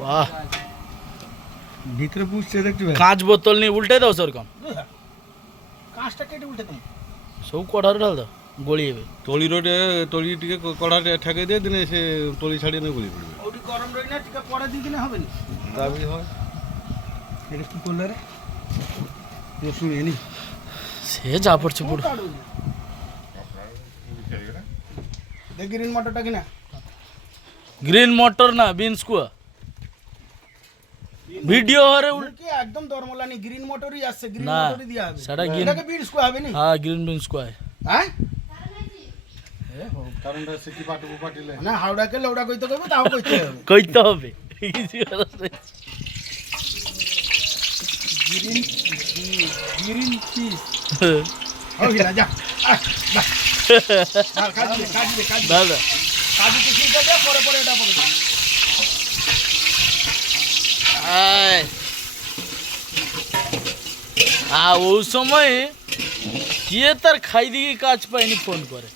বাহ ভিতরে পুষছে দেখতে কাঁচ বোতল নিয়ে উল্টে দাও সেরকম কাঁচটা কেটে উল্টে দাও সব কড়ারে ঢাল দাও গলিয়ে তলি রোডে তলি টিকে কড়াতে ঠেকে দিয়ে দিনে সে তলি ছাড়িয়ে নিয়ে গলি পড়বে ওটি গরম রই না টিকা পরে দিয়ে দিলে হবে না দাবি হয় এটা কি করলে রে রসুন এনি সে যা পড়ছে পুরো দেখ গ্রিন মটরটা কিনা গ্রিন মটর না বিনস কুয়া ভিডিও হরে কি একদম দরমলানি গ্রিন মটরই আসছে গ্রিন না মটরই দিয়া হবে সেটা গ্রিন এটাকে বিনস কো হবে নি হ্যাঁ গ্রিন বিনস কুয়া হ্যাঁ কারণটা সিটি পাটু পাটিলে না হাওড়াকে লৌড়া কইতে কইবো তাও কইতে হবে কইতে হবে গ্রিন গ্রিন পিস হইলা যা কাজে দাদা কাজে কিছু দে পরে পরে এটা পড়বে ওই সময় কে তার খাই দিকে কাজ পায়নি ফোন করে